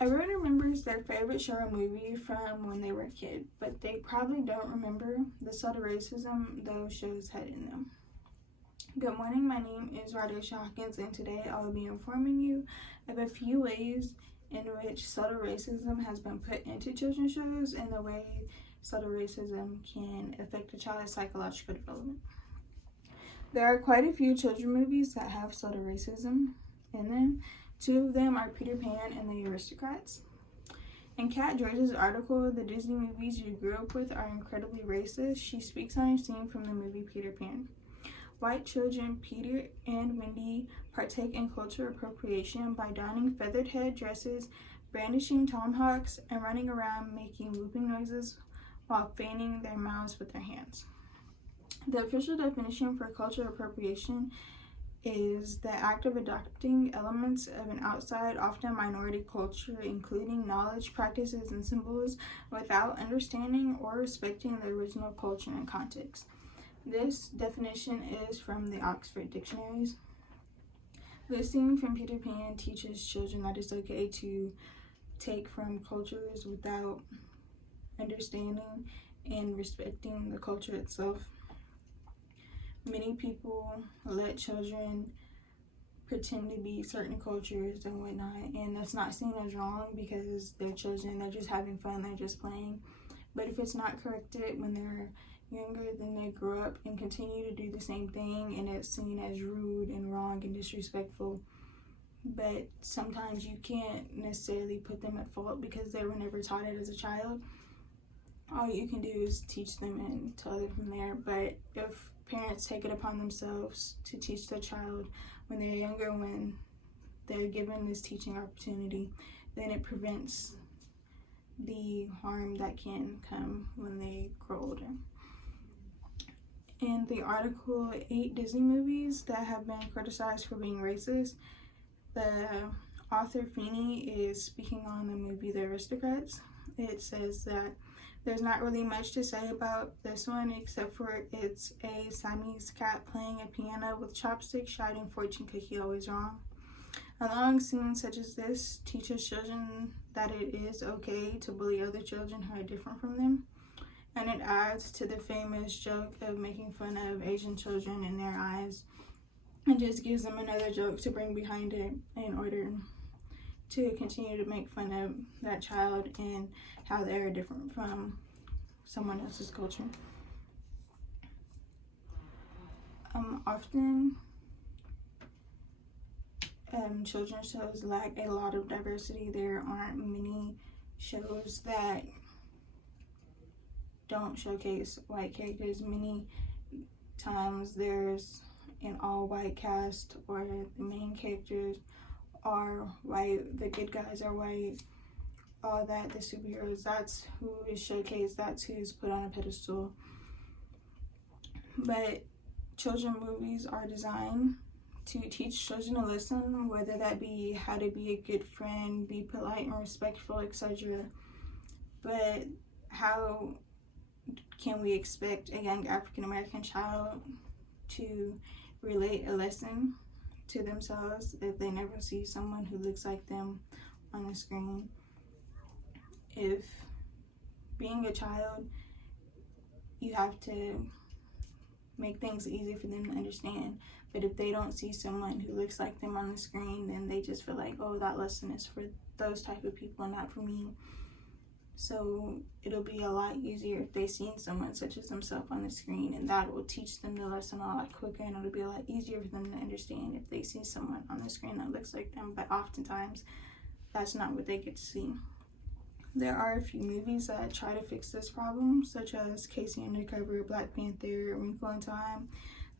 Everyone remembers their favorite show or movie from when they were a kid, but they probably don't remember the subtle racism those shows had in them. Good morning, my name is Radisha Hawkins, and today I will be informing you of a few ways in which subtle racism has been put into children's shows and the way subtle racism can affect a child's psychological development. There are quite a few children's movies that have subtle racism in them. Two of them are Peter Pan and the Aristocrats. In Kat George's article, "The Disney Movies You Grew Up With Are Incredibly Racist," she speaks on a scene from the movie Peter Pan. White children Peter and Wendy partake in cultural appropriation by donning feathered head dresses, brandishing tomahawks, and running around making whooping noises while fanning their mouths with their hands. The official definition for cultural appropriation is the act of adopting elements of an outside, often minority culture, including knowledge, practices, and symbols, without understanding or respecting the original culture and context. This definition is from the Oxford Dictionaries. The scene from Peter Pan teaches children that it's okay to take from cultures without understanding and respecting the culture itself. Many people let children pretend to be certain cultures and whatnot, and that's not seen as wrong because they're children, they're just having fun, they're just playing. But if it's not corrected when they're younger, then they grow up and continue to do the same thing, and it's seen as rude and wrong and disrespectful. But sometimes you can't necessarily put them at fault because they were never taught it as a child. All you can do is teach them and tell them from there. But if parents take it upon themselves to teach their child when they're younger, when they're given this teaching opportunity, then it prevents the harm that can come when they grow older. In the article, 8 Disney movies that have been criticized for being racist, the author Feeney is speaking on the movie The Aristocrats. It says that there's not really much to say about this one except for it's a Siamese cat playing a piano with chopsticks shouting "Fortune cookie always wrong." A long scene such as this teaches children that it is okay to bully other children who are different from them, and it adds to the famous joke of making fun of Asian children in their eyes, and just gives them another joke to bring behind it in order to continue to make fun of that child and how they're different from someone else's culture. Often children's shows lack a lot of diversity. There aren't many shows that don't showcase white characters. Many times there's an all-white cast, or the main characters are white, the good guys are white, all that, the superheroes, that's who is showcased, that's who's put on a pedestal. But children movies are designed to teach children a lesson, whether that be how to be a good friend, be polite and respectful, etc. But how can we expect a young African American child to relate a lesson to themselves if they never see someone who looks like them on the screen? If being a child, you have to make things easy for them to understand, but if they don't see someone who looks like them on the screen, then they just feel like, oh, that lesson is for those type of people and not for me. So it'll be a lot easier if they've seen someone such as themselves on the screen, and that will teach them the lesson a lot quicker, and it'll be a lot easier for them to understand if they see someone on the screen that looks like them. But oftentimes that's not what they get to see. There are a few movies that try to fix this problem, such as Casey Undercover, Black Panther, A Wrinkle in Time,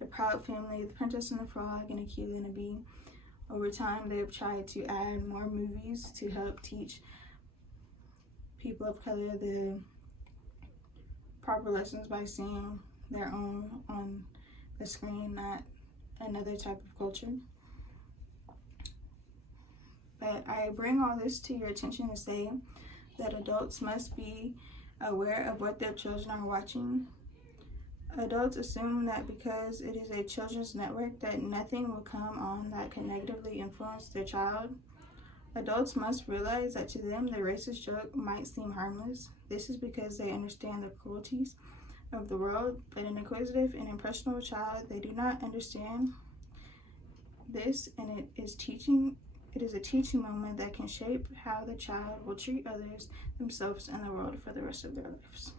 The Proud Family, The Princess and the Frog, and Akeelah and the Bee. Over time, they've tried to add more movies to help teach people of color the proper lessons by seeing their own on the screen, not another type of culture. But I bring all this to your attention to say that adults must be aware of what their children are watching. Adults assume that because it is a children's network that nothing will come on that can negatively influence their child. Adults must realize that to them the racist joke might seem harmless. This is because they understand the cruelties of the world, but an inquisitive and impressionable child, they do not understand this, and it is a teaching moment that can shape how the child will treat others, themselves, and the world for the rest of their lives.